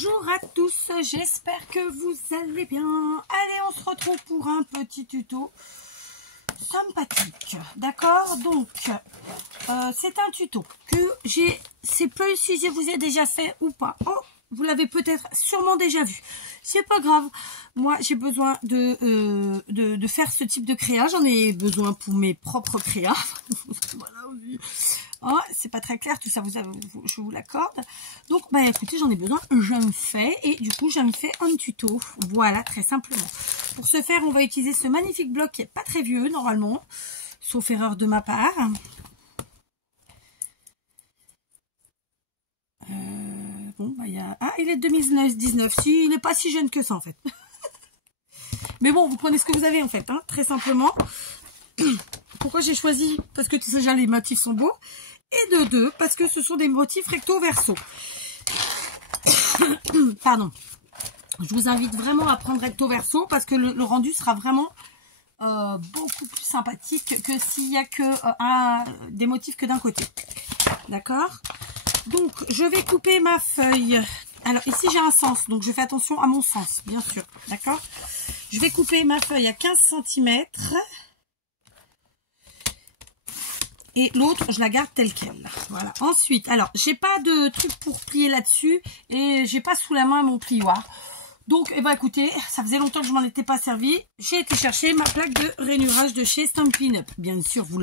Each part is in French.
Bonjour à tous, j'espère que vous allez bien. Allez, on se retrouve pour un petit tuto sympathique. D'accord, donc c'est un tuto que j'ai, c'est peu si je vous ai déjà fait ou pas. Oh, vous l'avez peut-être sûrement déjà vu. C'est pas grave. Moi, j'ai besoin de faire ce type de créa. J'en ai besoin pour mes propres créas. Voilà aussi. Oh, c'est pas très clair tout ça, je vous l'accorde. Donc, bah écoutez, j'en ai besoin, je me fais et du coup, j'en fais un tuto. Voilà, très simplement. Pour ce faire, on va utiliser ce magnifique bloc qui est pas très vieux normalement, sauf erreur de ma part. Bon, bah il y a... Ah, il est de 2019. Si, il n'est pas si jeune que ça en fait. Mais bon, vous prenez ce que vous avez en fait, hein, très simplement. Pourquoi j'ai choisi? Parce que déjà les motifs sont beaux. Et de deux, parce que ce sont des motifs recto verso. Pardon. Je vous invite vraiment à prendre recto verso parce que le rendu sera vraiment beaucoup plus sympathique que s'il n'y a que des motifs que d'un côté. D'accord? Donc, je vais couper ma feuille. Alors, ici, j'ai un sens, donc je fais attention à mon sens, bien sûr. D'accord? Je vais couper ma feuille à 15 cm. Et l'autre, je la garde telle qu'elle. Voilà. Ensuite, alors, j'ai pas de truc pour plier là-dessus. Et j'ai pas sous la main mon plioir. Donc, eh ben, écoutez, ça faisait longtemps que je m'en étais pas servi. J'ai été chercher ma plaque de rainurage de chez Stampin' Up. Bien sûr, vous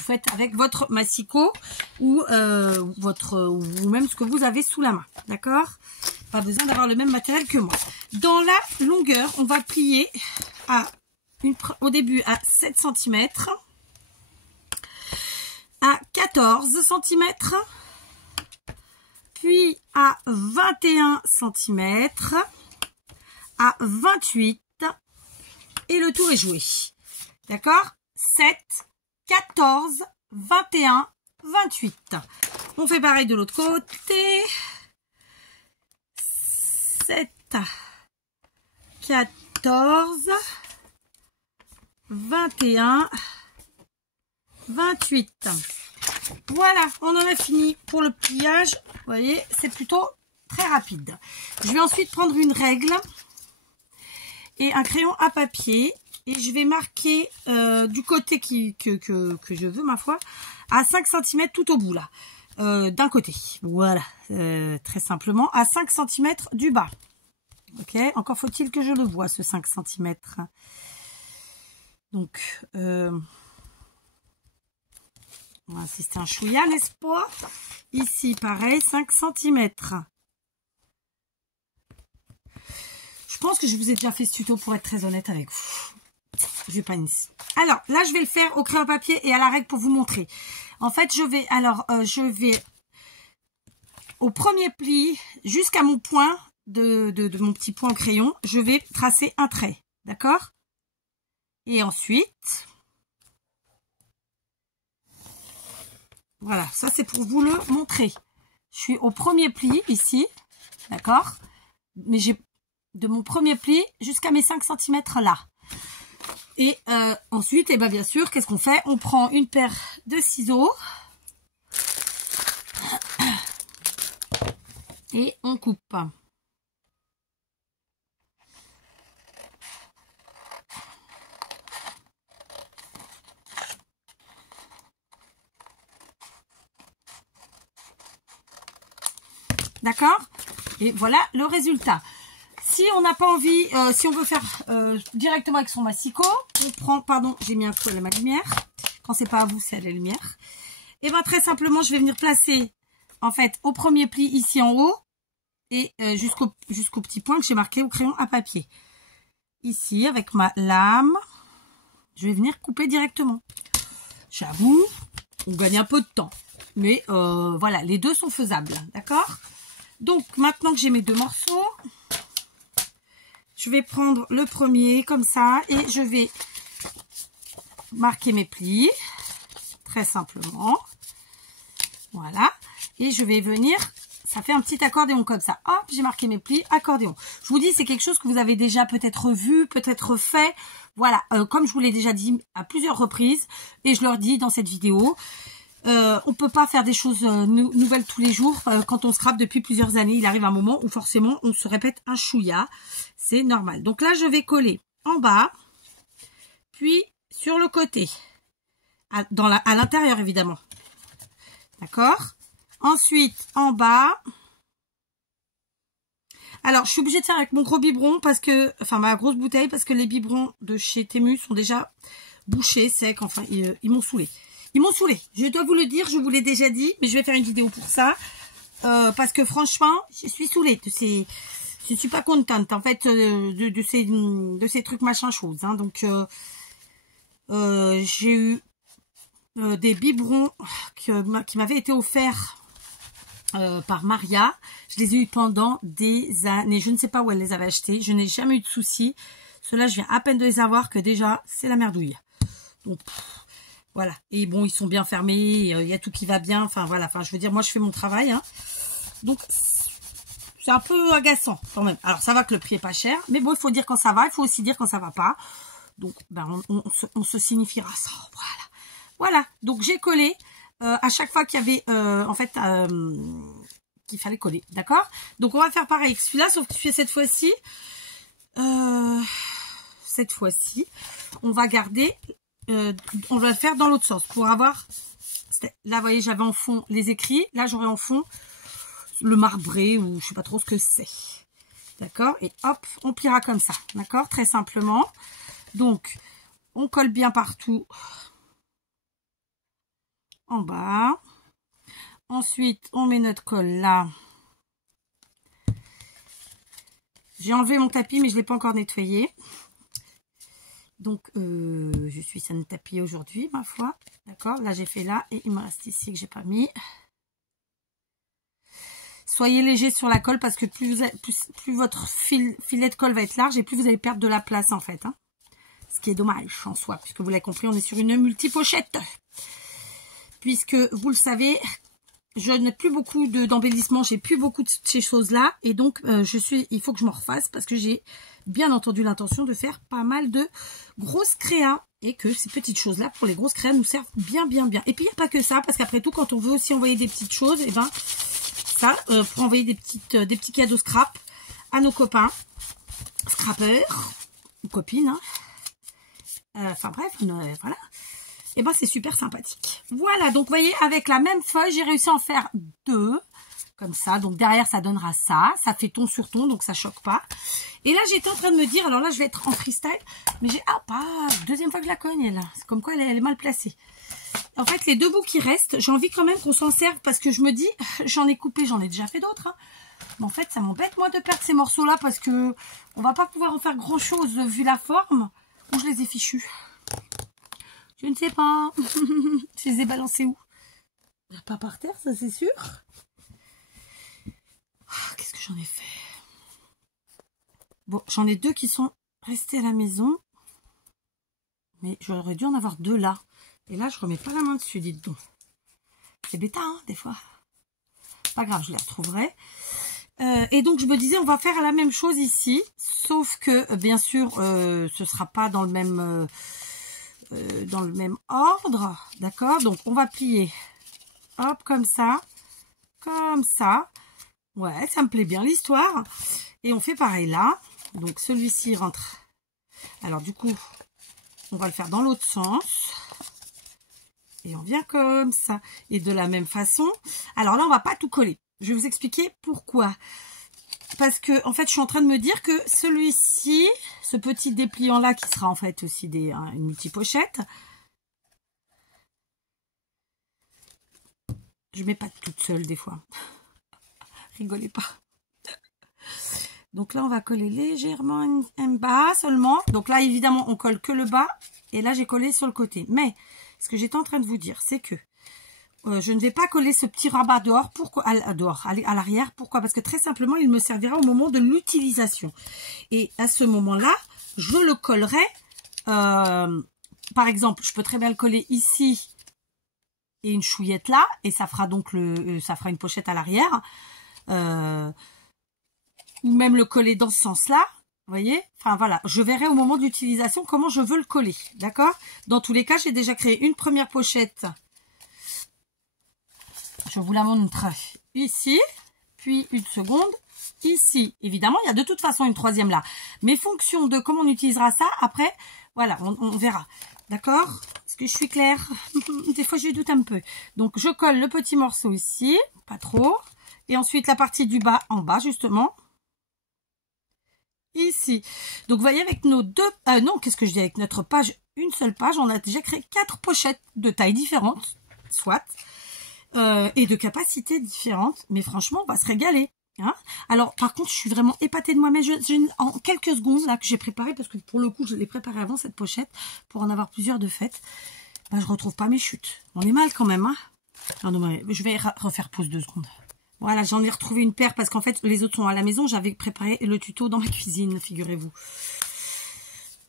faites avec votre massicot ou même ce que vous avez sous la main. D'accord? Pas besoin d'avoir le même matériel que moi. Dans la longueur, on va plier au début à 7 cm. À 14 cm, puis à 21 cm, à 28, et le tour est joué. D'accord? 7, 14, 21, 28. On fait pareil de l'autre côté. 7, 14, 21, 28. Voilà, on en a fini pour le pliage. Vous voyez, c'est plutôt très rapide. Je vais ensuite prendre une règle et un crayon à papier et je vais marquer du côté que je veux, ma foi, à 5 cm tout au bout là, d'un côté. Voilà, très simplement, à 5 cm du bas. Ok, encore faut-il que je le voie, ce 5 cm. Donc, on va insister un chouïa, n'est-ce pas? Ici, pareil, 5 cm. Je pense que je vous ai déjà fait ce tuto pour être très honnête avec vous. Je vais pas insister. Alors, là, je vais le faire au crayon papier et à la règle pour vous montrer. En fait, je vais au premier pli, jusqu'à mon point de mon petit point au crayon, je vais tracer un trait. D'accord? Et ensuite... Voilà, ça c'est pour vous le montrer. Je suis au premier pli ici, d'accord? Mais j'ai de mon premier pli jusqu'à mes 5 cm là. Et ensuite, et ben bien sûr, qu'est-ce qu'on fait? On prend une paire de ciseaux et on coupe. D'accord? Et voilà le résultat. Si on n'a pas envie, si on veut faire directement avec son massicot, on prend, pardon, j'ai mis un coup à ma lumière. Quand c'est pas à vous, c'est à la lumière. Et bien très simplement, je vais venir placer, en fait, au premier pli ici en haut et jusqu'au petit point que j'ai marqué au crayon à papier. Ici, avec ma lame, je vais venir couper directement. J'avoue, on gagne un peu de temps. Mais voilà, les deux sont faisables, d'accord? Donc, maintenant que j'ai mes deux morceaux, je vais prendre le premier comme ça et je vais marquer mes plis, très simplement. Voilà. Et je vais venir, ça fait un petit accordéon comme ça. Hop, j'ai marqué mes plis, accordéon. Je vous dis, c'est quelque chose que vous avez déjà peut-être vu, peut-être fait. Voilà, comme je vous l'ai déjà dit à plusieurs reprises, et je leur dis dans cette vidéo, On peut pas faire des choses nouvelles tous les jours. Quand on scrape depuis plusieurs années, il arrive un moment où forcément on se répète un chouïa. C'est normal. Donc là, je vais coller en bas, puis sur le côté, à l'intérieur évidemment. D'accord? Ensuite, en bas. Alors, je suis obligée de faire avec mon gros biberon parce que, enfin ma grosse bouteille, parce que les biberons de chez Temu sont déjà bouchés, secs. Enfin, ils m'ont saoulé. Ils m'ont saoulé. Je dois vous le dire, je vous l'ai déjà dit, mais je vais faire une vidéo pour ça. Parce que franchement, je suis saoulée de ces... Je suis pas contente, en fait, de ces trucs machin chose. Hein. Donc, j'ai eu des biberons qui m'avaient été offerts par Maria. Je les ai eu pendant des années. Je ne sais pas où elle les avait achetés. Je n'ai jamais eu de soucis. Ceux-là, je viens à peine de les avoir que déjà, c'est la merdouille. Donc, voilà. Et bon, ils sont bien fermés. Il y a tout qui va bien. Enfin, voilà. Enfin, je veux dire, moi, je fais mon travail. Hein. Donc, c'est un peu agaçant quand même. Alors, ça va que le prix est pas cher. Mais bon, il faut dire quand ça va. Il faut aussi dire quand ça va pas. Donc, ben, on se signifiera ça. Voilà. Voilà. Donc, j'ai collé. À chaque fois qu'il y avait, en fait, qu'il fallait coller, d'accord? Donc, on va faire pareil avec celui-là, sauf que cette fois-ci, on va garder, on va le faire dans l'autre sens pour avoir, là, vous voyez, j'avais en fond les écrits, là, j'aurai en fond le marbré ou je sais pas trop ce que c'est, d'accord? Et hop, on pliera comme ça, d'accord? Très simplement. Donc, on colle bien partout. En bas. Ensuite, on met notre colle là. J'ai enlevé mon tapis, mais je ne l'ai pas encore nettoyé. Donc, je suis sans tapis aujourd'hui, ma foi. D'accord? Là, j'ai fait là. Et il me reste ici que j'ai pas mis. Soyez léger sur la colle parce que plus votre filet de colle va être large et plus vous allez perdre de la place, en fait. Hein. Ce qui est dommage en soi, puisque vous l'avez compris, on est sur une multi-pochette. Puisque, vous le savez, je n'ai plus beaucoup d'embellissement, j'ai plus beaucoup de ces choses-là. Et donc, il faut que je m'en refasse parce que j'ai bien entendu l'intention de faire pas mal de grosses créas. Et que ces petites choses-là, pour les grosses créas, nous servent bien, bien, bien. Et puis, il n'y a pas que ça, parce qu'après tout, quand on veut aussi envoyer des petites choses, et ben, ça, pour envoyer des petits cadeaux scrap à nos copains, scrappers, ou copines, hein. Enfin bref, voilà. Et ben c'est super sympathique. Voilà, donc vous voyez, avec la même feuille, j'ai réussi à en faire 2. Comme ça, donc derrière ça donnera ça. Ça fait ton sur ton, donc ça choque pas. Et là, j'étais en train de me dire, alors là, je vais être en freestyle. Mais j'ai, deuxième fois que je la cogne, elle. C'est comme quoi, elle est mal placée. En fait, les 2 bouts qui restent, j'ai envie quand même qu'on s'en serve. Parce que je me dis, j'en ai coupé, j'en ai déjà fait d'autres. Hein. Mais en fait, ça m'embête, moi, de perdre ces morceaux-là. Parce que on va pas pouvoir en faire grand-chose vu la forme. Où je les ai fichus. Je ne sais pas. Je les ai balancés où? Pas par terre, ça c'est sûr. Qu'est-ce que j'en ai fait? Bon, j'en ai 2 qui sont restés à la maison. Mais j'aurais dû en avoir 2 là. Et là, je remets pas la main dessus, dites donc. C'est bêta, hein, des fois. Pas grave, je les retrouverai. Et donc, je me disais, on va faire la même chose ici. Sauf que, bien sûr, ce sera pas dans le même... ordre, d'accord? Donc, on va plier, hop, comme ça, ouais, ça me plaît bien l'histoire, et on fait pareil là, donc celui-ci rentre, alors du coup, on va le faire dans l'autre sens, et on vient comme ça, et de la même façon, alors là, on va pas tout coller, je vais vous expliquer pourquoi. Parce que, en fait, je suis en train de me dire que celui-ci, ce petit dépliant-là, qui sera en fait aussi une multi-pochette, je mets pas toute seule des fois. Rigolez pas. Donc là, on va coller légèrement en bas seulement. Donc là, évidemment, on colle que le bas. Et là, j'ai collé sur le côté. Mais, ce que j'étais en train de vous dire, c'est que je ne vais pas coller ce petit rabat dehors. Pourquoi? À l'arrière. Pourquoi? Parce que très simplement, il me servira au moment de l'utilisation. Et à ce moment-là, je le collerai. Par exemple, je peux très bien le coller ici et une chouillette là. Et ça fera donc ça fera une pochette à l'arrière. Ou même le coller dans ce sens-là. Vous voyez? Enfin voilà, je verrai au moment de l'utilisation comment je veux le coller. D'accord? Dans tous les cas, j'ai déjà créé une première pochette Je vous la montre ici, puis une seconde ici. Évidemment, il y a de toute façon une troisième là. Mais fonction de comment on utilisera ça, après, voilà, on verra. D'accord? Est-ce que je suis claire? Des fois, je doute un peu. Donc, je colle le petit morceau ici, pas trop. Et ensuite, la partie du bas, en bas, justement. Ici. Donc, vous voyez, avec nos deux... non, qu'est-ce que je dis? Avec notre page, une seule page, on a déjà créé 4 pochettes de tailles différentes, soit, et de capacités différentes. Mais franchement, on va se régaler. Hein. Alors, par contre, je suis vraiment épatée de moi. Mais en quelques secondes, là, que j'ai préparé, parce que pour le coup, je l'ai préparé avant, cette pochette, pour en avoir plusieurs de faites, ben, je retrouve pas mes chutes. On est mal quand même. Hein. Non, mais je vais refaire pause 2 secondes. Voilà, j'en ai retrouvé une paire parce qu'en fait, les autres sont à la maison. J'avais préparé le tuto dans ma cuisine, figurez-vous.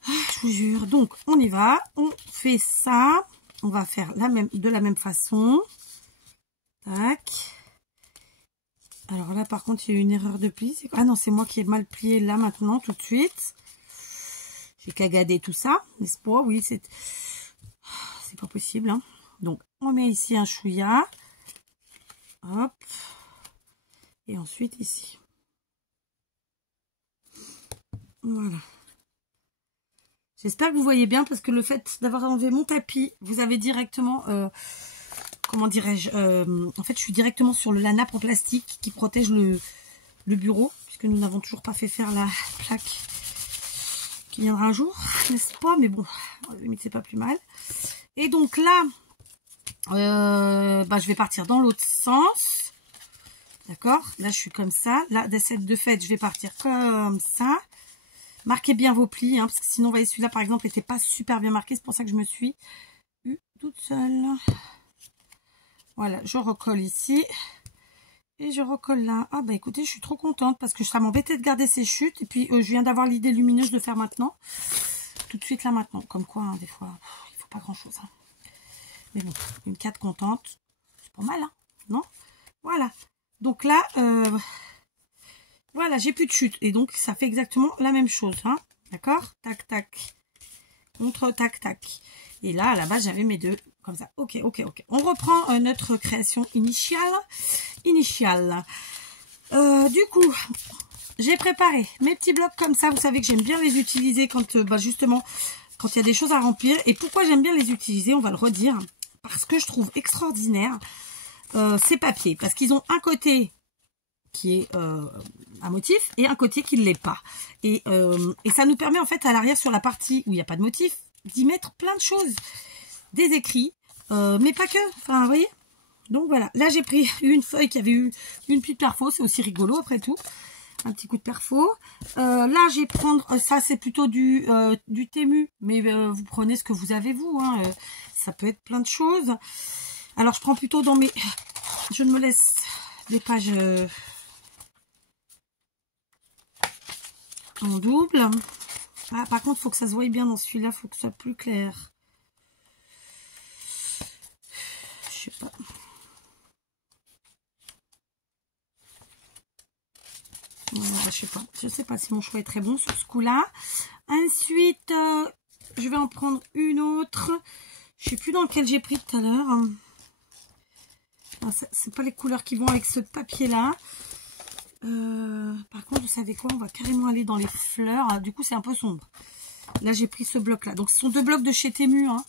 Je vous jure. Donc, on y va. On fait ça. On va faire de la même façon. Tac. Alors là, par contre, il y a eu une erreur de pli. Ah non, c'est moi qui ai mal plié là maintenant, tout de suite. J'ai cagadé tout ça, n'est-ce pas? Oui, c'est pas possible. Hein. Donc, on met ici un chouïa. Hop. Et ensuite ici. Voilà. J'espère que vous voyez bien parce que le fait d'avoir enlevé mon tapis, vous avez directement, comment dirais-je, en fait je suis directement sur la nappe en plastique qui protège le bureau, puisque nous n'avons toujours pas fait faire la plaque qui viendra un jour, n'est-ce pas? Mais bon, à la limite c'est pas plus mal. Et donc là, je vais partir dans l'autre sens. D'accord, là je suis comme ça. Là, de fait, je vais partir comme ça. Marquez bien vos plis, hein, parce que sinon, vous voyez, celui-là, par exemple, n'était pas super bien marqué. C'est pour ça que je me suis eu toute seule. Voilà, je recolle ici. Et je recolle là. Ah, bah écoutez, je suis trop contente parce que ça m'embêtait de garder ces chutes. Et puis, je viens d'avoir l'idée lumineuse de faire maintenant. Tout de suite, là, maintenant. Comme quoi, hein, des fois, il ne faut pas grand-chose. Hein. Mais bon, une 4 contente. C'est pas mal, hein, non? Voilà. Donc là, voilà, j'ai plus de chute. Et donc, ça fait exactement la même chose. Hein. D'accord? Tac, tac. Contre, tac, tac. Et là, à la base, j'avais mes deux. Comme ça. Ok, ok, ok. On reprend notre création initiale. Du coup, j'ai préparé mes petits blocs comme ça. Vous savez que j'aime bien les utiliser quand, justement, quand il y a des choses à remplir. Et pourquoi j'aime bien les utiliser? On va le redire. Parce que je trouve extraordinaire ces papiers. Parce qu'ils ont un côté qui est un motif et un côté qui ne l'est pas. Et ça nous permet en fait à l'arrière sur la partie où il n'y a pas de motif d'y mettre plein de choses. Des écrits, mais pas que. Enfin, vous voyez. Donc voilà. Là, j'ai pris une feuille qui avait eu une petite perfo. C'est aussi rigolo après tout. Un petit coup de perfo. Là, je vais prendre... ça, c'est plutôt du Temu. Mais vous prenez ce que vous avez, vous. Hein, ça peut être plein de choses. Alors, je prends plutôt dans mes... Je me laisse des pages... en double. Ah, par contre, il faut que ça se voie bien dans celui-là. Il faut que ce soit plus clair. Je sais pas. Voilà, je sais pas si mon choix est très bon sur ce coup-là. Ensuite, je vais en prendre une autre. Je sais plus dans lequel j'ai pris tout à l'heure. C'est pas les couleurs qui vont avec ce papier-là. Par contre, vous savez quoi? On va carrément aller dans les fleurs. Ah, du coup, c'est un peu sombre. Là, j'ai pris ce bloc-là. Donc, ce sont 2 blocs de chez Temu. Hein.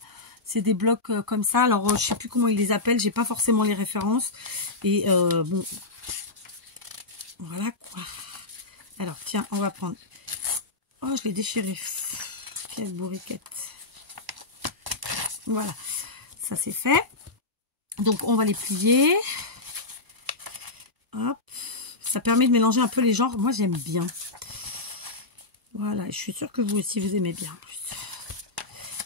C'est des blocs comme ça. Alors, je sais plus comment ils les appellent. J'ai pas forcément les références. Et bon, voilà quoi. Alors, tiens, on va prendre... Oh, je l'ai déchiré. Quelle bourriquette. Voilà. Ça, c'est fait. Donc, on va les plier. Hop. Ça permet de mélanger un peu les genres. Moi, j'aime bien. Voilà. Je suis sûre que vous aussi, vous aimez bien. En plus.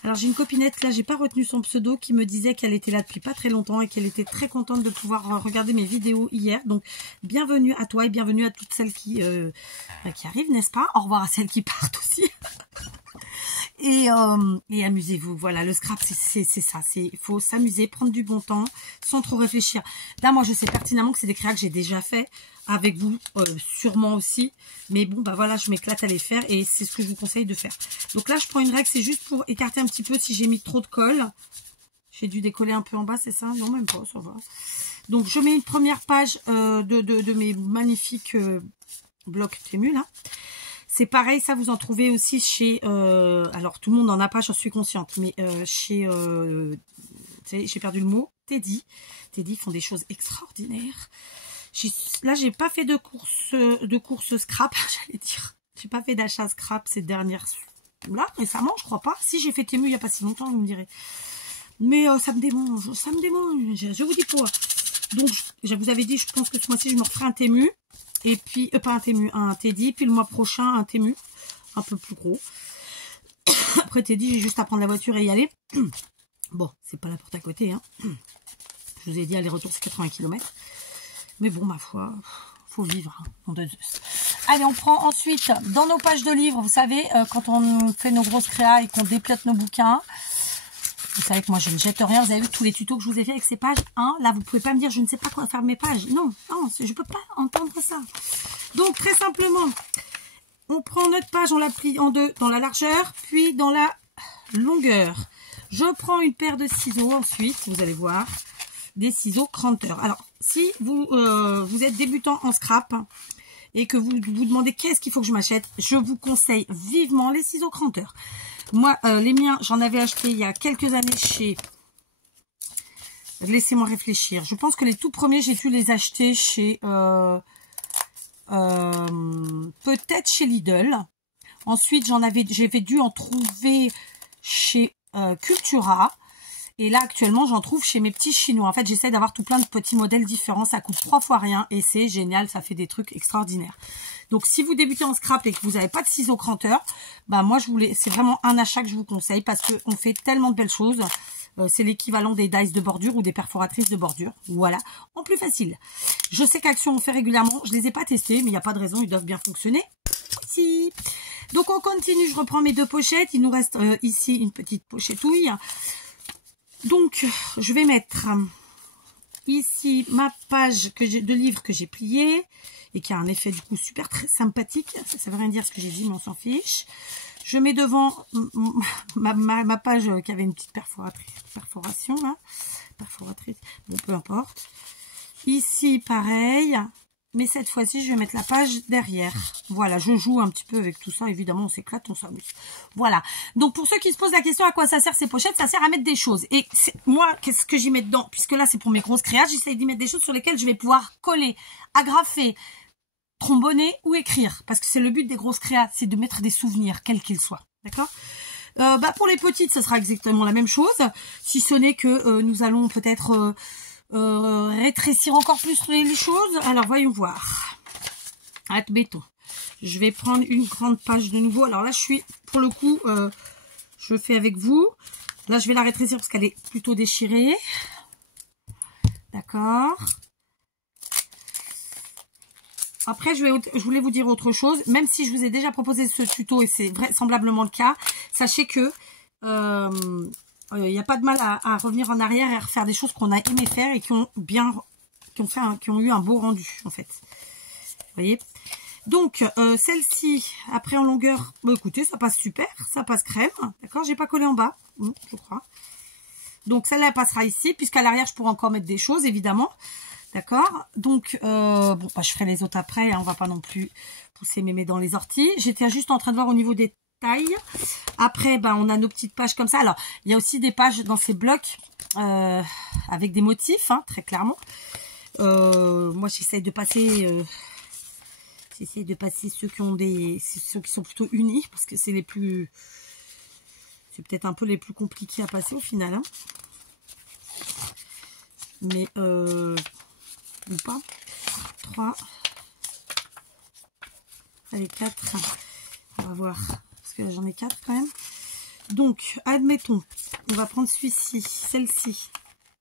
Alors, j'ai une copinette. Là, j'ai pas retenu son pseudo qui me disait qu'elle était là depuis pas très longtemps et qu'elle était très contente de pouvoir regarder mes vidéos hier. Donc, bienvenue à toi et bienvenue à toutes celles qui arrivent, n'est-ce pas? Au revoir à celles qui partent aussi. Et amusez-vous. Voilà, le scrap, c'est ça. Il faut s'amuser, prendre du bon temps, sans trop réfléchir. Là, moi, je sais pertinemment que c'est des créas que j'ai déjà fait. Avec vous, sûrement aussi. Mais bon, bah voilà, je m'éclate à les faire. Et c'est ce que je vous conseille de faire. Donc là, je prends une règle. C'est juste pour écarter un petit peu si j'ai mis trop de colle. J'ai dû décoller un peu en bas, c'est ça? Non, même pas, ça va. Donc, je mets une première page de mes magnifiques blocs Temu, là. C'est pareil, ça, vous en trouvez aussi chez... alors, tout le monde n'en a pas, j'en suis consciente, mais chez... j'ai perdu le mot. Teddy. Teddy font des choses extraordinaires. Là, j'ai pas fait de course scrap, j'allais dire. J'ai pas fait d'achat scrap ces dernières... Là, récemment, je crois pas. Si, j'ai fait Temu il y a pas si longtemps, vous me direz. Mais ça me démange, je vous dis quoi. Donc, je vous avais dit, je pense que ce mois-ci, je me referai un Temu. Et puis, pas un Temu, un Teddy. Puis le mois prochain, un Temu. Un peu plus gros. Après Teddy, j'ai juste à prendre la voiture et y aller. Bon, c'est pas la porte à côté. Hein. Je vous ai dit, aller-retour, c'est 80 km. Mais bon, ma foi, faut vivre. Hein, allez, on prend ensuite, dans nos pages de livres, vous savez, quand on fait nos grosses créas et qu'on déplote nos bouquins, vous savez que moi, je ne jette rien. Vous avez vu tous les tutos que je vous ai fait avec ces pages. Hein, là, vous pouvez pas me dire, je ne sais pas quoi faire de mes pages. Non, non, je peux pas entendre ça. Donc, très simplement, on prend notre page, on la plie en deux dans la largeur, puis dans la longueur. Je prends une paire de ciseaux ensuite, vous allez voir, des ciseaux cranteurs. Alors, si vous, vous êtes débutant en scrap et que vous vous demandez qu'est-ce qu'il faut que je m'achète, je vous conseille vivement les ciseaux cranteurs. Moi, les miens, j'en avais acheté il y a quelques années chez... Laissez-moi réfléchir. Je pense que les tout premiers, j'ai dû les acheter chez... peut-être chez Lidl. Ensuite, j'avais dû en trouver chez Cultura. Et là, actuellement, j'en trouve chez mes petits chinois. En fait, j'essaie d'avoir tout plein de petits modèles différents. Ça coûte 3 fois rien et c'est génial. Ça fait des trucs extraordinaires. Donc, si vous débutez en scrap et que vous n'avez pas de ciseaux cranteurs, bah moi, c'est vraiment un achat que je vous conseille parce qu'on fait tellement de belles choses. C'est l'équivalent des dies de bordure ou des perforatrices de bordure. Voilà, en plus facile. Je sais qu'Action on fait régulièrement. Je les ai pas testés, mais il n'y a pas de raison. Ils doivent bien fonctionner. Si. Donc, on continue. Je reprends mes deux pochettes. Il nous reste ici une petite pochetouille. Donc, je vais mettre ici ma page de livre que j'ai pliée et qui a un effet du coup super très sympathique. Ça veut rien dire ce que j'ai dit, mais on s'en fiche. Je mets devant ma page qui avait une petite perforation là. Perforatrice, bon peu importe. Ici pareil, mais cette fois-ci je vais mettre la page derrière. Voilà, je joue un petit peu avec tout ça, évidemment on s'éclate, on s'amuse. Voilà, donc pour ceux qui se posent la question à quoi ça sert ces pochettes, ça sert à mettre des choses. Et moi, qu'est-ce que j'y mets dedans? Puisque là c'est pour mes grosses créas, j'essaie d'y mettre des choses sur lesquelles je vais pouvoir coller, agrafer, trombonner ou écrire. Parce que c'est le but des grosses créas, c'est de mettre des souvenirs, quels qu'ils soient. D'accord? Pour les petites, ce sera exactement la même chose. Si ce n'est que nous allons peut-être... rétrécir encore plus les choses. Alors voyons voir. Admettons, je vais prendre une grande page de nouveau. Alors là je suis pour le coup je fais avec vous. Là je vais la rétrécir parce qu'elle est plutôt déchirée. D'accord. Après je voulais vous dire autre chose. Même si je vous ai déjà proposé ce tuto et c'est vraisemblablement le cas, sachez que il n'y a pas de mal à revenir en arrière et à refaire des choses qu'on a aimé faire et qui ont eu un beau rendu en fait. Vous voyez. Donc celle-ci après en longueur, bah, écoutez ça passe super, ça passe crème, d'accord. J'ai pas collé en bas, je crois. Donc celle-là elle passera ici puisqu'à l'arrière je pourrais encore mettre des choses évidemment, d'accord. Donc bon bah, je ferai les autres après, hein, on va pas non plus pousser mémé dans les orties. J'étais juste en train de voir au niveau des taille. Après, ben, on a nos petites pages comme ça. Alors, il y a aussi des pages dans ces blocs avec des motifs, hein, très clairement. Moi, j'essaye de passer ceux qui ont ceux qui sont plutôt unis parce que c'est peut-être un peu les plus compliqués à passer au final. Hein. Mais ou pas. 3. Allez, 4. On va voir. J'en ai 4 quand même. Donc, admettons, on va prendre celui-ci, celle-ci,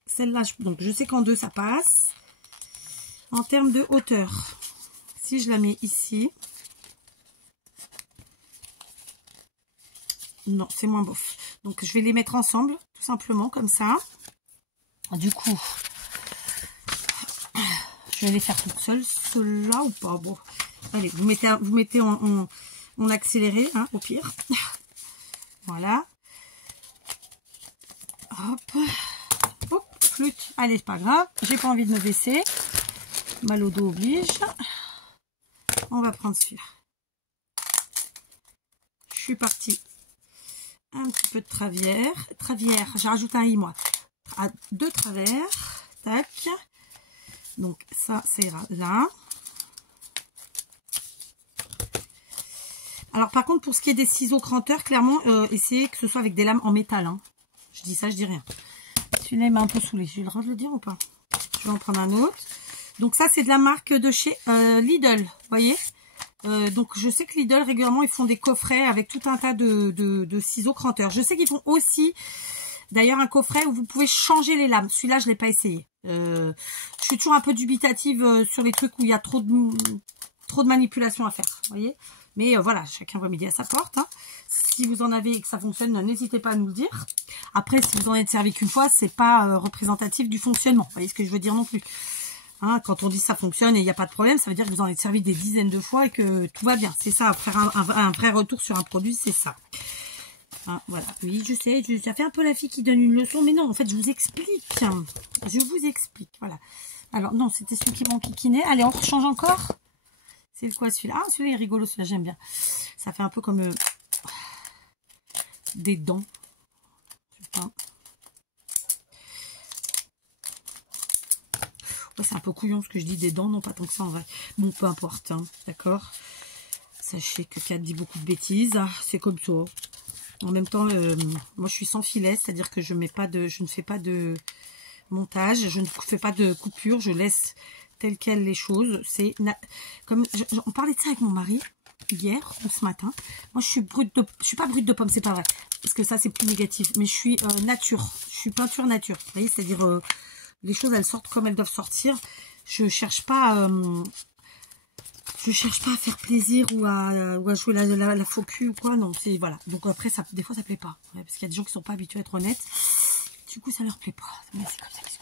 celle-là. Donc, je sais qu'en deux, ça passe. En termes de hauteur, si je la mets ici, non, c'est moins bof. Donc, je vais les mettre ensemble, tout simplement, comme ça. Du coup, je vais les faire toutes seules, ceux-là ou pas. Bon, allez, vous mettez en accéléré, hein, au pire. Voilà. Hop. Hop. flûte. Allez, c'est pas grave. J'ai pas envie de me baisser. Mal au dos oblige. On va prendre celui-là. Je suis partie. Un petit peu de travière. Travière, j'ai rajouté un i moi. À 2 travers. Tac. Donc ça ira là. Alors par contre, pour ce qui est des ciseaux cranteurs, clairement, essayez que ce soit avec des lames en métal. Hein. Je dis ça, je dis rien. Celui-là, il m'a un peu saoulé. J'ai le droit de le dire ou pas? Je vais en prendre un autre. Donc ça, c'est de la marque de chez Lidl. Vous voyez? Donc je sais que Lidl, régulièrement, ils font des coffrets avec tout un tas de ciseaux cranteurs. Je sais qu'ils font aussi, d'ailleurs, un coffret où vous pouvez changer les lames. Celui-là, je ne l'ai pas essayé. Je suis toujours un peu dubitative sur les trucs où il y a trop de manipulation à faire. Vous voyez? Mais voilà, chacun voit midi à sa porte. Hein. Si vous en avez et que ça fonctionne, n'hésitez pas à nous le dire. Après, si vous en êtes servi qu'une fois, c'est pas représentatif du fonctionnement. Vous voyez ce que je veux dire non plus. Hein, quand on dit ça fonctionne et il n'y a pas de problème, ça veut dire que vous en êtes servi des dizaines de fois et que tout va bien. C'est ça, faire un vrai retour sur un produit, c'est ça. Hein, voilà. Oui, je sais, ça fait un peu la fille qui donne une leçon, mais non, en fait, je vous explique. Je vous explique, voilà. Alors, non, c'était celui qui m'enquiquinait. Allez, on change encore. C'est quoi celui-là? Ah, celui-là est rigolo, celui-là j'aime bien. Ça fait un peu comme des dents. Je sais pas. Ouais, c'est un peu couillon ce que je dis, des dents, non pas tant que ça en vrai. Bon, peu importe, hein, d'accord. Sachez que Kat dit beaucoup de bêtises, ah, c'est comme ça. En même temps, moi je suis sans filet, c'est-à-dire que je ne fais pas de montage, je ne fais pas de coupure, je laisse telles quelles les choses. C'est comme on parlait de ça avec mon mari hier ou ce matin. Moi je suis pas brute de pomme, c'est pas vrai, parce que ça c'est plus négatif. Mais je suis nature, je suis peinture nature. Vous voyez, c'est-à-dire les choses elles sortent comme elles doivent sortir. Je cherche pas à faire plaisir ou à jouer la faux cul ou quoi. Non, c'est voilà. Donc après ça, des fois ça plaît pas, ouais, parce qu'il y a des gens qui sont pas habitués à être honnêtes. Du coup ça leur plaît pas. Mais c'est comme ça qu'ils sont.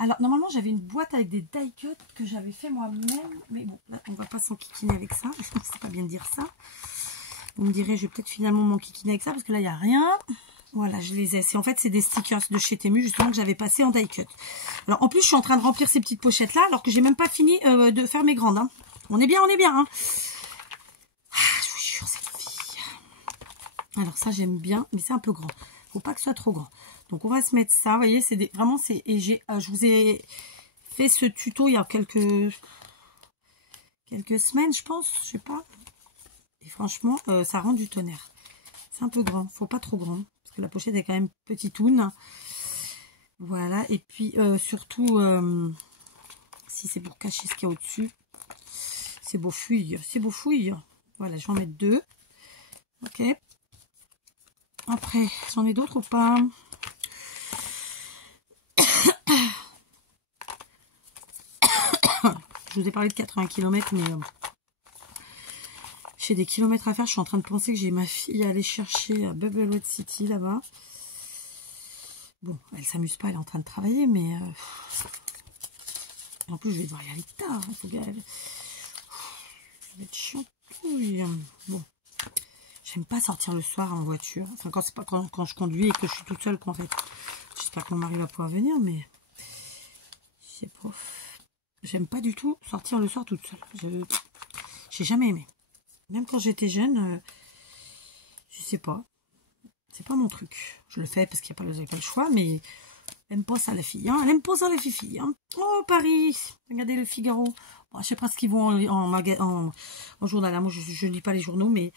Alors, normalement, j'avais une boîte avec des die cuts que j'avais fait moi-même. Mais bon, là, on va pas s'enquiquiner avec ça. C'est pas bien de dire ça. Vous me direz, je vais peut-être finalement m'enquiquiner avec ça parce que là, il n'y a rien. Voilà, je les ai. En fait, c'est des stickers de chez Temu, justement, que j'avais passé en die cut. Alors, en plus, je suis en train de remplir ces petites pochettes-là alors que j'ai même pas fini de faire mes grandes. Hein. On est bien, hein. Ah, je vous jure, cette fille. Alors, ça, j'aime bien, mais c'est un peu grand. Faut pas que ce soit trop grand. Donc on va se mettre ça, vous voyez, c'est vraiment c'est et je vous ai fait ce tuto il y a quelques semaines, je pense, je sais pas. Et franchement, ça rend du tonnerre. C'est un peu grand, faut pas trop grand parce que la pochette est quand même petitoune. Voilà, et puis surtout si c'est pour cacher ce qu'il y a au-dessus, c'est beau fouille, Voilà, je vais en mettre 2. OK. Après, j'en ai d'autres ou pas? Je vous ai parlé de 80 km, mais j'ai des kilomètres à faire. Je suis en train de penser que j'ai ma fille à aller chercher à Bubblewood City, là-bas. Bon, elle s'amuse pas, elle est en train de travailler, mais... En plus, je vais devoir y aller tard. Il faut qu'elle... Je vais être chiantouille. Bon. J'aime pas sortir le soir en voiture. Enfin, quand c'est pas quand je conduis et que je suis toute seule, en fait. J'espère que mon mari va pouvoir venir, mais... Je sais pas... J'aime pas du tout sortir le soir toute seule. J'ai jamais aimé. Même quand j'étais jeune, je sais pas. C'est pas mon truc. Je le fais parce qu'il n'y a pas le choix, mais elle aime pas ça la fille. Hein. Elle aime pas ça les filles. Hein. Oh Paris, regardez le Figaro. Bon, je sais pas ce qu'ils vont en journal. Hein. Moi, je lis pas les journaux, mais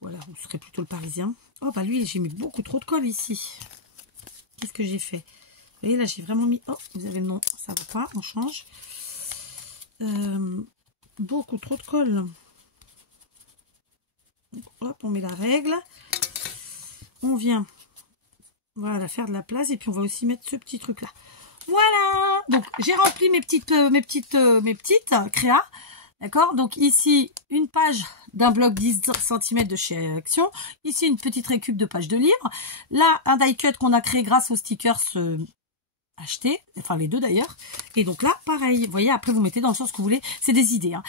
voilà, vous serez plutôt le Parisien. Oh bah lui, j'ai mis beaucoup trop de colle ici. Qu'est-ce que j'ai fait? Vous voyez là, j'ai vraiment mis. Oh, vous avez le nom. Ça va pas. On change. Beaucoup trop de colle. Donc, hop, on met la règle. On vient, voilà, faire de la place. Et puis, on va aussi mettre ce petit truc-là. Voilà. Donc, j'ai rempli mes petites créas. D'accord. Donc, ici, une page d'un bloc 10 cm de chez Action. Ici, une petite récup de page de livre. Là, un die cut qu'on a créé grâce aux stickers acheter, enfin les deux d'ailleurs. Et donc là, pareil, vous voyez, après vous mettez dans le sens que vous voulez, c'est des idées. Hein.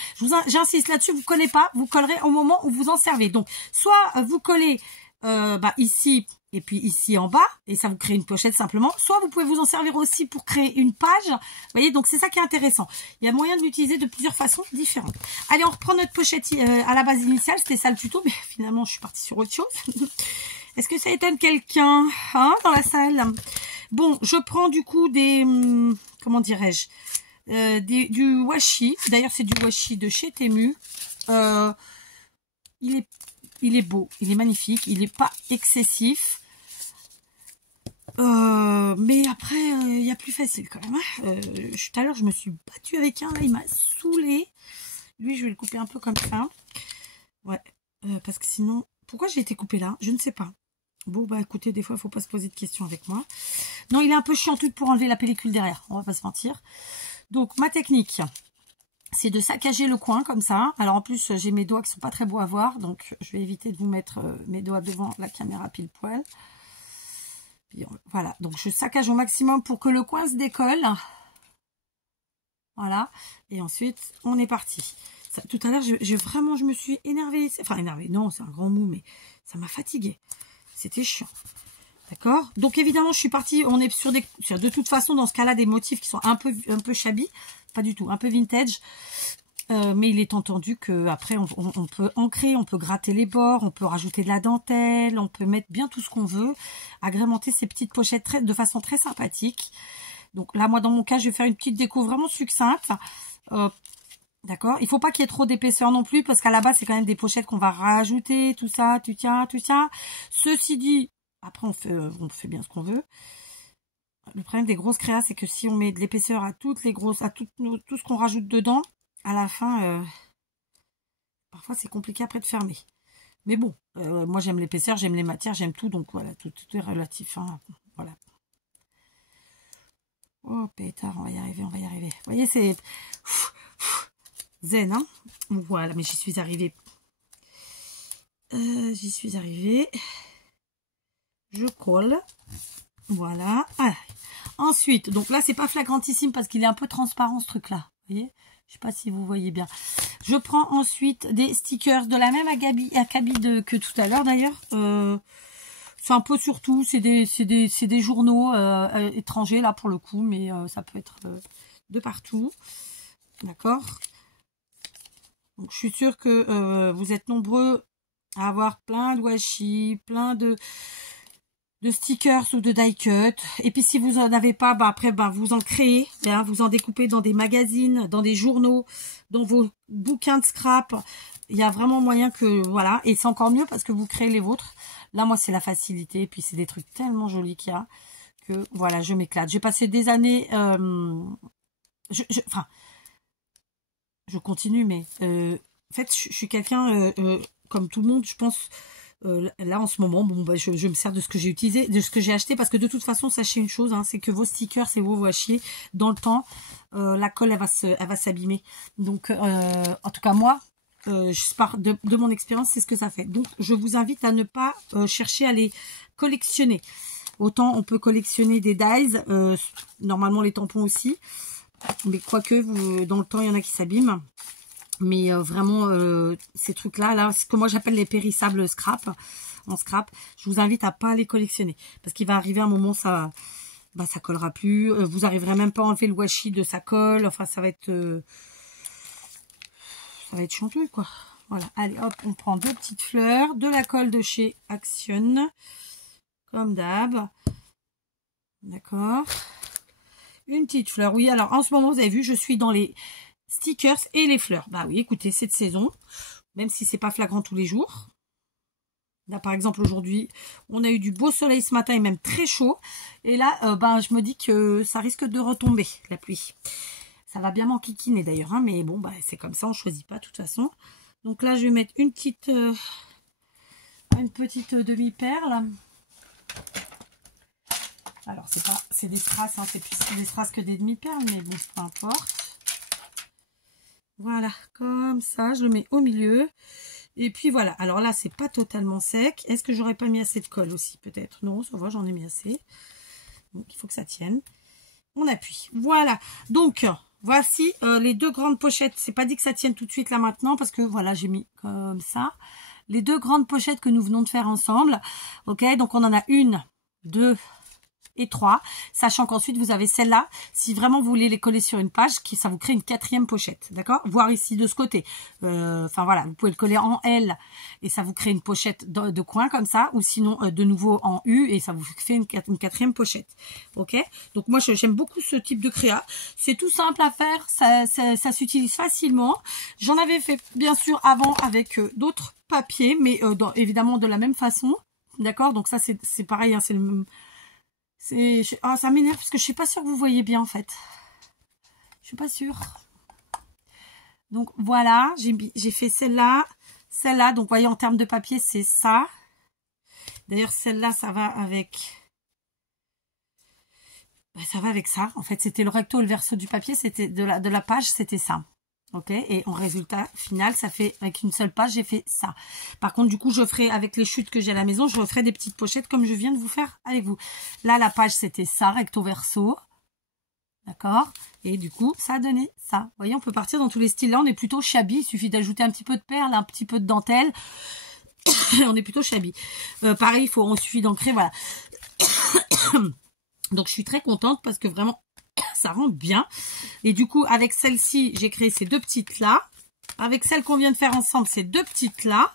J'insiste là-dessus, vous ne collez pas, vous collerez au moment où vous en servez. Donc, soit vous collez ici et puis ici en bas, et ça vous crée une pochette simplement. Soit vous pouvez vous en servir aussi pour créer une page. Vous voyez, donc c'est ça qui est intéressant. Il y a moyen de l'utiliser de plusieurs façons différentes. Allez, on reprend notre pochette à la base initiale. C'était ça le tuto, mais finalement, je suis partie sur autre chose. Est-ce que ça étonne quelqu'un dans la salle? Bon, je prends du coup des... comment dirais-je, du washi. D'ailleurs, c'est du washi de chez Temu. Il est beau, il est magnifique, il n'est pas excessif. Mais après, il y a plus facile quand même. Tout à l'heure, je me suis battue avec un, là, il m'a saoulé. Lui, je vais le couper un peu comme ça. Ouais, parce que sinon... Pourquoi j'ai été coupée là? Je ne sais pas. Bon, bah écoutez, des fois, il ne faut pas se poser de questions avec moi. Non, il est un peu chianteux pour enlever la pellicule derrière, on va pas se mentir. Donc, ma technique, c'est de saccager le coin comme ça. Alors, en plus, j'ai mes doigts qui sont pas très beaux à voir, donc je vais éviter de vous mettre mes doigts devant la caméra pile poil. Puis, voilà, donc je saccage au maximum pour que le coin se décolle. Voilà, et ensuite, on est parti. Ça, tout à l'heure, je me suis énervée. Enfin, énervée, non, c'est un grand mot, mais ça m'a fatiguée. C'était chiant. D'accord? Donc, évidemment, je suis partie, on est sur de toute façon, dans ce cas-là, des motifs qui sont un peu shabby. Pas du tout, un peu vintage. Mais il est entendu qu'après, on peut ancrer, on peut gratter les bords, on peut rajouter de la dentelle, on peut mettre bien tout ce qu'on veut, agrémenter ces petites pochettes de façon très sympathique. Donc là, moi, dans mon cas, je vais faire une petite déco vraiment succincte. D'accord? Il ne faut pas qu'il y ait trop d'épaisseur non plus, parce qu'à la base, c'est quand même des pochettes qu'on va rajouter, tout ça, tout ça. Ceci dit, après, on fait bien ce qu'on veut. Le problème des grosses créas, c'est que si on met de l'épaisseur à toutes les grosses, à tout ce qu'on rajoute dedans, à la fin, parfois, c'est compliqué après de fermer. Mais bon, moi, j'aime l'épaisseur, j'aime les matières, j'aime tout, donc voilà, tout est relatif. Hein, voilà. Oh, pétard, on va y arriver, on va y arriver. Vous voyez, c'est... zen, hein. Voilà, mais j'y suis arrivée. J'y suis arrivée. Je colle. Voilà. Ah. Ensuite, donc là, c'est pas flagrantissime parce qu'il est un peu transparent, ce truc-là. Vous voyez? Je sais pas si vous voyez bien. Je prends ensuite des stickers de la même acabit que tout à l'heure, d'ailleurs. C'est un peu surtout, c'est des journaux étrangers, là, pour le coup, mais ça peut être de partout. D'accord? Donc, je suis sûre que vous êtes nombreux à avoir plein de washi, plein de stickers ou de die cut. Et puis, si vous en avez pas, bah, après, bah, vous en créez. Hein, vous en découpez dans des magazines, dans des journaux, dans vos bouquins de scrap. Il y a vraiment moyen que, voilà. Et c'est encore mieux parce que vous créez les vôtres. Là, moi, c'est la facilité. Et puis, c'est des trucs tellement jolis qu'il y a que, voilà, je m'éclate. J'ai passé des années... Enfin, je continue, mais en fait, je suis quelqu'un, comme tout le monde, je pense, là, en ce moment, bon, bah, je me sers de ce que j'ai utilisé, de ce que j'ai acheté, parce que de toute façon, sachez une chose, hein, c'est que vos stickers et vos washi, dans le temps, la colle, elle va s'abîmer. Donc, en tout cas, moi, je pars de mon expérience, c'est ce que ça fait. Donc, je vous invite à ne pas chercher à les collectionner. Autant, on peut collectionner des dies, normalement, les tampons aussi. Mais quoique, dans le temps, il y en a qui s'abîment. Mais vraiment, ces trucs-là, là, ce que moi j'appelle les périssables scrap, en scrap, je vous invite à pas les collectionner. Parce qu'il va arriver un moment, ça collera plus. Vous arriverez même pas à enlever le washi de sa colle. Enfin, ça va être chanteux, quoi. Voilà, allez, hop, on prend deux petites fleurs, de la colle de chez Action, comme d'hab. D'accord. Une petite fleur, oui. Alors, en ce moment, vous avez vu, je suis dans les stickers et les fleurs. Bah oui, écoutez, cette saison, même si c'est pas flagrant tous les jours. Là, par exemple, aujourd'hui, on a eu du beau soleil ce matin et même très chaud. Et là, je me dis que ça risque de retomber, la pluie. Ça va bien m'enquiquiner d'ailleurs, hein, mais bon, bah, c'est comme ça, on choisit pas de toute façon. Donc là, je vais mettre une petite demi-perle. Alors, c'est des strass, hein, c'est plus des strass que des demi-perles, mais bon, peu importe. Voilà, comme ça, je le mets au milieu. Et puis voilà, alors là, c'est pas totalement sec. Est-ce que j'aurais pas mis assez de colle aussi, peut-être? Non, ça va, j'en ai mis assez. Donc, il faut que ça tienne. On appuie. Voilà, donc, voici les deux grandes pochettes. C'est pas dit que ça tienne tout de suite là maintenant, parce que voilà, j'ai mis comme ça. les 2 grandes pochettes que nous venons de faire ensemble. Ok, donc on en a 1, 2 et 3, sachant qu'ensuite vous avez celle-là, si vraiment vous voulez les coller sur une page, ça vous crée une 4e pochette, d'accord? Voire ici de ce côté, enfin voilà, vous pouvez le coller en L et ça vous crée une pochette de coin comme ça, ou sinon de nouveau en U et ça vous fait une 4e pochette, ok? Donc moi j'aime beaucoup ce type de créa, c'est tout simple à faire, ça s'utilise facilement. J'en avais fait bien sûr avant avec d'autres papiers, mais évidemment de la même façon, d'accord? Donc ça c'est pareil, hein, c'est le même. Ça m'énerve parce que je suis pas sûre que vous voyez bien en fait. Je suis pas sûre. Donc voilà, j'ai fait celle-là. Celle-là, donc vous voyez en termes de papier, c'est ça. D'ailleurs, celle-là, ça va avec... ça va avec ça. En fait, c'était le recto et le verso du papier. C'était de la page, c'était ça. Ok, et en résultat final, ça fait avec une seule page, j'ai fait ça. Par contre, du coup, je ferai avec les chutes que j'ai à la maison, je referai des petites pochettes comme je viens de vous faire avec vous. Là, la page, c'était ça, recto verso. D'accord? Et du coup, ça a donné ça. Vous voyez, on peut partir dans tous les styles. Là, on est plutôt shabby. Il suffit d'ajouter un petit peu de perles, un petit peu de dentelle. On est plutôt shabby. Pareil, on suffit d'ancrer, voilà. Donc, je suis très contente parce que vraiment... ça rentre bien. Et du coup, avec celle-ci, j'ai créé ces 2 petites là. Avec celle qu'on vient de faire ensemble, ces 2 petites là.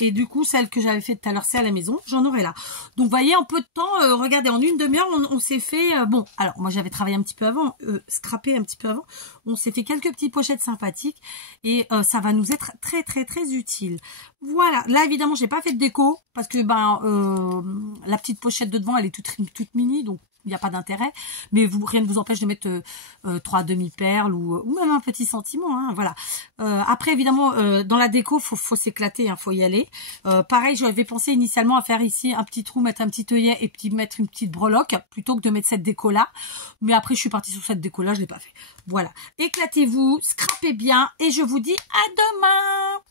Et du coup, celle que j'avais fait tout à l'heure, c'est à la maison. J'en aurai là. Donc, vous voyez, en peu de temps, regardez, en une demi-heure, on s'est fait... bon, alors, moi, j'avais travaillé un petit peu avant, scrappé un petit peu avant. On s'est fait quelques petites pochettes sympathiques. Et ça va nous être très, très, très utile. Voilà. Là, évidemment, j'ai pas fait de déco. Parce que, la petite pochette de devant, elle est toute mini. Donc, il n'y a pas d'intérêt, mais rien ne vous empêche de mettre 3 demi-perles ou même un petit sentiment, hein, voilà. Après, évidemment, dans la déco, faut s'éclater, hein, faut y aller. Pareil, j'avais pensé initialement à faire ici un petit trou, mettre un petit œillet et puis mettre une petite breloque, plutôt que de mettre cette déco-là. Mais après, je suis partie sur cette déco-là, je l'ai pas fait. Voilà. Éclatez-vous, scrapez bien, et je vous dis à demain!